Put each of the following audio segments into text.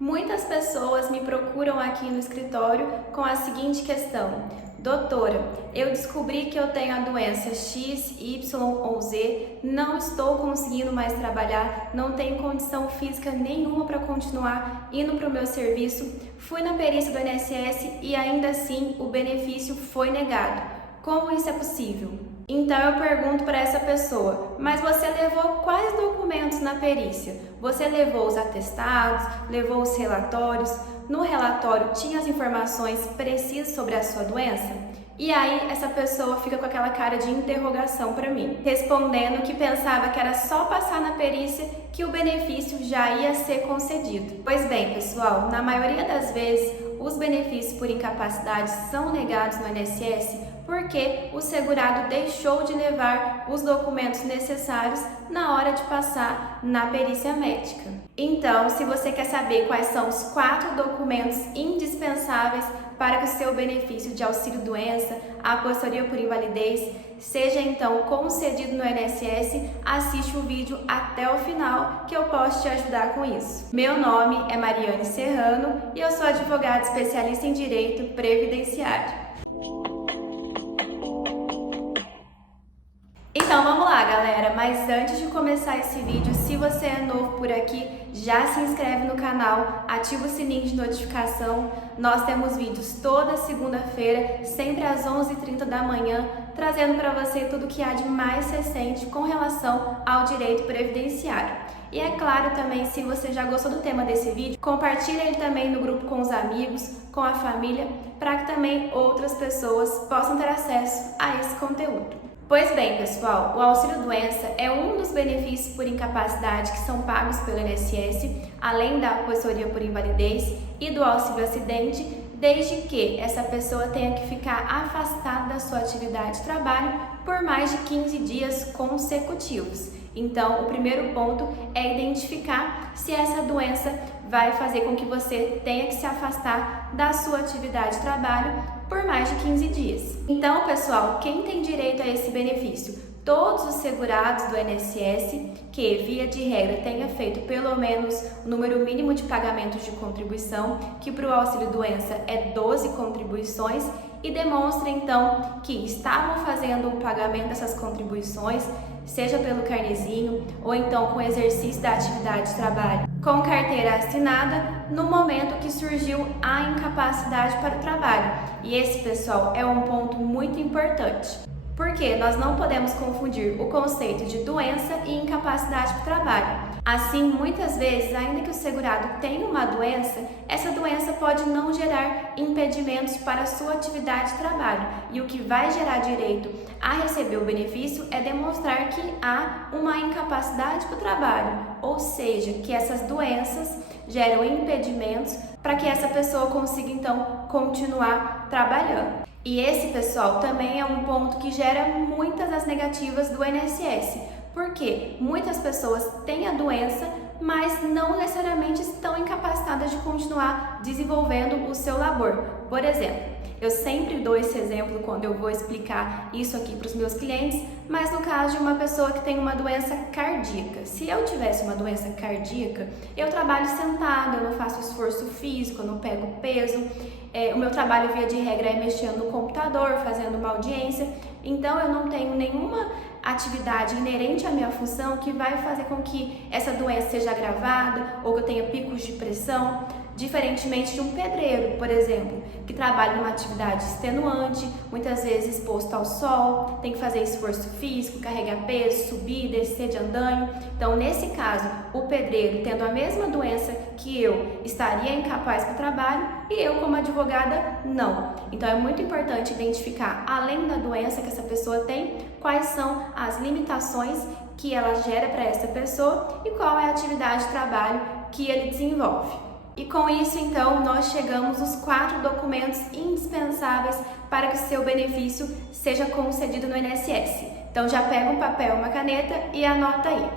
Muitas pessoas me procuram aqui no escritório com a seguinte questão: doutora, eu descobri que eu tenho a doença X, Y ou Z, não estou conseguindo mais trabalhar, não tenho condição física nenhuma para continuar indo para o meu serviço, fui na perícia do INSS e ainda assim o benefício foi negado. Como isso é possível? Então eu pergunto para essa pessoa, mas você levou quais documentos na perícia? Você levou os atestados, levou os relatórios? No relatório tinha as informações precisas sobre a sua doença? E aí essa pessoa fica com aquela cara de interrogação para mim, respondendo que pensava que era só passar na perícia que o benefício já ia ser concedido. Pois bem, pessoal, na maioria das vezes os benefícios por incapacidade são negados no INSS porque o segurado deixou de levar os documentos necessários na hora de passar na perícia médica. Então, se você quer saber quais são os 4 documentos indispensáveis para que o seu benefício de auxílio-doença, a apostoria por invalidez, seja então concedido no INSS, assiste o vídeo até o final que eu posso te ajudar com isso. Meu nome é Mariane Serrano e eu sou advogada especialista em Direito Previdenciário. Então vamos lá, galera, mas antes de começar esse vídeo, se você é novo por aqui, já se inscreve no canal, ativa o sininho de notificação. Nós temos vídeos toda segunda-feira, sempre às 11h30 da manhã, trazendo para você tudo que há de mais recente com relação ao direito previdenciário. E é claro também, se você já gostou do tema desse vídeo, compartilhe ele também no grupo com os amigos, com a família, para que também outras pessoas possam ter acesso a esse conteúdo. Pois bem, pessoal, o auxílio-doença é um dos benefícios por incapacidade que são pagos pelo INSS, além da apostoria por invalidez e do auxílio-acidente, desde que essa pessoa tenha que ficar afastada da sua atividade de trabalho por mais de 15 dias consecutivos. Então, o primeiro ponto é identificar se essa doença vai fazer com que você tenha que se afastar da sua atividade de trabalho por mais de 15 dias. Então, pessoal, quem tem direito a esse benefício? Todos os segurados do INSS que, via de regra, tenha feito pelo menos o número mínimo de pagamentos de contribuição, que para o auxílio-doença é 12 contribuições, e demonstra então que estavam fazendo o pagamento dessas contribuições, seja pelo carnezinho ou então com exercício da atividade de trabalho com carteira assinada no momento que surgiu a incapacidade para o trabalho. E esse, pessoal, é um ponto muito importante, porque nós não podemos confundir o conceito de doença e incapacidade para o trabalho. Assim, muitas vezes, ainda que o segurado tenha uma doença, essa doença pode não gerar impedimentos para a sua atividade de trabalho. E o que vai gerar direito a receber o benefício é demonstrar que há uma incapacidade para o trabalho, ou seja, que essas doenças geram impedimentos para que essa pessoa consiga então continuar trabalhando. E esse, pessoal, também é um ponto que gera muitas das negativas do INSS, porque muitas pessoas têm a doença, mas não necessariamente estão incapacitadas de continuar desenvolvendo o seu labor. Por exemplo, eu sempre dou esse exemplo quando eu vou explicar isso aqui para os meus clientes, mas no caso de uma pessoa que tem uma doença cardíaca. Se eu tivesse uma doença cardíaca, eu trabalho sentada, eu não faço esforço físico, eu não pego peso, o meu trabalho, via de regra, é mexendo no computador, fazendo uma audiência, então eu não tenho nenhuma atividade inerente à minha função que vai fazer com que essa doença seja agravada ou que eu tenha picos de pressão, diferentemente de um pedreiro, por exemplo, que trabalha numa atividade extenuante, muitas vezes exposto ao sol, tem que fazer esforço físico, carregar peso, subir, descer de andaime. Então, nesse caso, o pedreiro, tendo a mesma doença que eu, estaria incapaz para o trabalho e eu, como advogada, não. Então, é muito importante identificar, além da doença que essa pessoa tem, quais são as limitações que ela gera para essa pessoa e qual é a atividade de trabalho que ele desenvolve. E com isso, então, nós chegamos aos 4 documentos indispensáveis para que o seu benefício seja concedido no INSS. Então, já pega um papel, uma caneta e anota aí.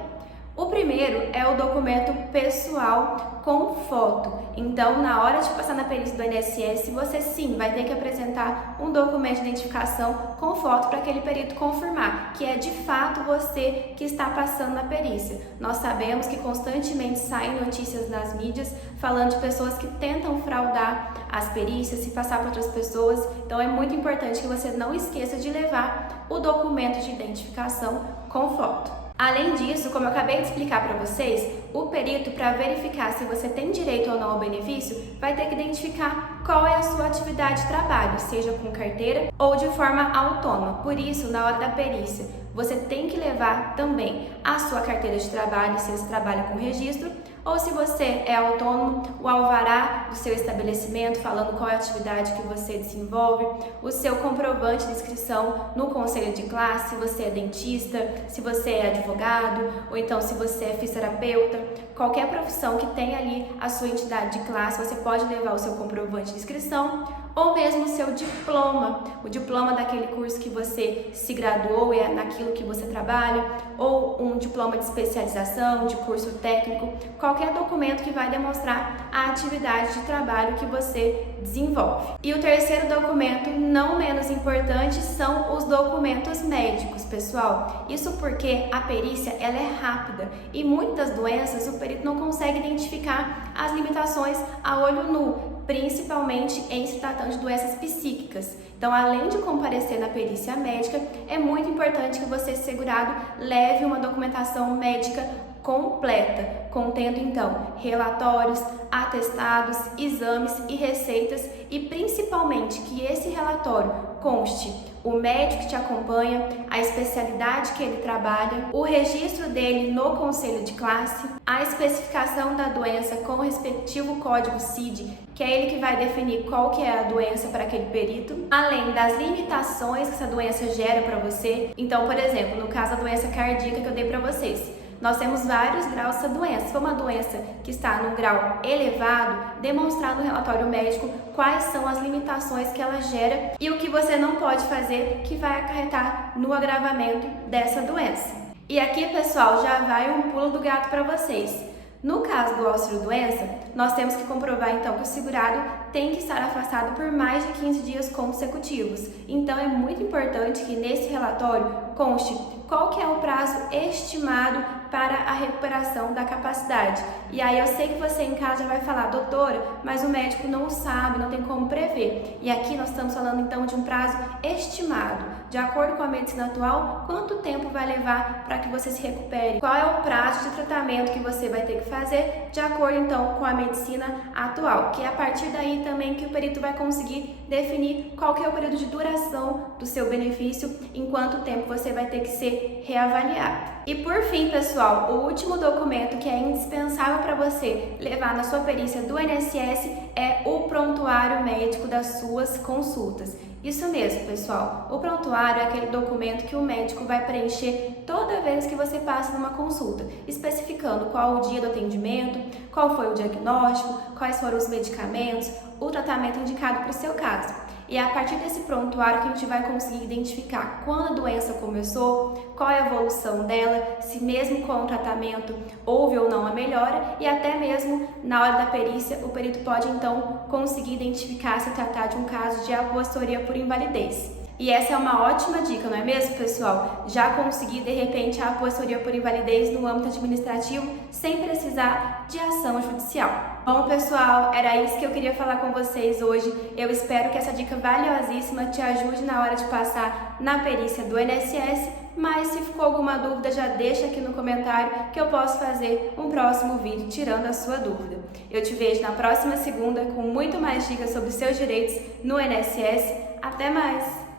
O primeiro é o documento pessoal com foto. Então, na hora de passar na perícia do INSS, você sim vai ter que apresentar um documento de identificação com foto para aquele perito confirmar que é de fato você que está passando na perícia. Nós sabemos que constantemente saem notícias nas mídias falando de pessoas que tentam fraudar as perícias, se passar para outras pessoas. Então, é muito importante que você não esqueça de levar o documento de identificação com foto. Além disso, como eu acabei de explicar para vocês, o perito, para verificar se você tem direito ou não ao benefício, vai ter que identificar qual é a sua atividade de trabalho, seja com carteira ou de forma autônoma. Por isso, na hora da perícia, você tem que levar também a sua carteira de trabalho, se você trabalha com registro, ou se você é autônomo, o alvará do seu estabelecimento, falando qual é a atividade que você desenvolve, o seu comprovante de inscrição no conselho de classe, se você é dentista, se você é advogado, ou então se você é fisioterapeuta, qualquer profissão que tenha ali a sua entidade de classe, você pode levar o seu comprovante de inscrição, ou mesmo o seu diploma, o diploma daquele curso que você se graduou e é naquilo que você trabalha, ou um diploma de especialização, de curso técnico, qualquer documento que vai demonstrar a atividade de trabalho que você desenvolve. E o terceiro documento, não menos importante, são os documentos médicos, pessoal. Isso porque a perícia ela é rápida e muitas doenças o perito não consegue identificar as limitações a olho nu, principalmente em se tratando de doenças psíquicas. Então, além de comparecer na perícia médica, é muito importante que você, segurado, leve uma documentação médica completa, contendo então relatórios, atestados, exames e receitas, e principalmente que esse relatório conste o médico que te acompanha, a especialidade que ele trabalha, o registro dele no conselho de classe, a especificação da doença com o respectivo código CID, que é ele que vai definir qual que é a doença para aquele perito, além das limitações que essa doença gera para você. Então, por exemplo, no caso da doença cardíaca que eu dei para vocês, nós temos vários graus dessa doença. Se for uma doença que está num grau elevado, demonstrar no relatório médico quais são as limitações que ela gera e o que você não pode fazer que vai acarretar no agravamento dessa doença. E aqui, pessoal, já vai um pulo do gato para vocês. No caso do auxílio-doença, nós temos que comprovar então que o segurado tem que estar afastado por mais de 15 dias consecutivos. Então é muito importante que nesse relatório conste qual que é o prazo estimado para a recuperação da capacidade. E aí eu sei que você em casa vai falar, doutora, mas o médico não sabe, não tem como prever. E aqui nós estamos falando então de um prazo estimado. De acordo com a medicina atual, quanto tempo vai levar para que você se recupere? Qual é o prazo de tratamento que você vai ter que fazer, de acordo então com a medicina atual? Que é a partir daí também que o perito vai conseguir definir qual que é o período de duração do seu benefício, em quanto tempo você vai ter que ser reavaliado. E por fim, pessoal, o último documento que é indispensável para você levar na sua perícia do INSS é o prontuário médico das suas consultas. Isso mesmo, pessoal. O prontuário é aquele documento que o médico vai preencher toda vez que você passa numa consulta, especificando qual o dia do atendimento, qual foi o diagnóstico, quais foram os medicamentos, o tratamento indicado para o seu caso. E é a partir desse prontuário que a gente vai conseguir identificar quando a doença começou, qual é a evolução dela, se mesmo com o tratamento houve ou não a melhora, e até mesmo na hora da perícia o perito pode então conseguir identificar se tratar de um caso de apostoria por invalidez. E essa é uma ótima dica, não é mesmo, pessoal? Já conseguir, de repente, a apostoria por invalidez no âmbito administrativo sem precisar de ação judicial. Bom, pessoal, era isso que eu queria falar com vocês hoje. Eu espero que essa dica valiosíssima te ajude na hora de passar na perícia do INSS, mas se ficou alguma dúvida, já deixa aqui no comentário que eu posso fazer um próximo vídeo tirando a sua dúvida. Eu te vejo na próxima segunda com muito mais dicas sobre seus direitos no INSS. Até mais!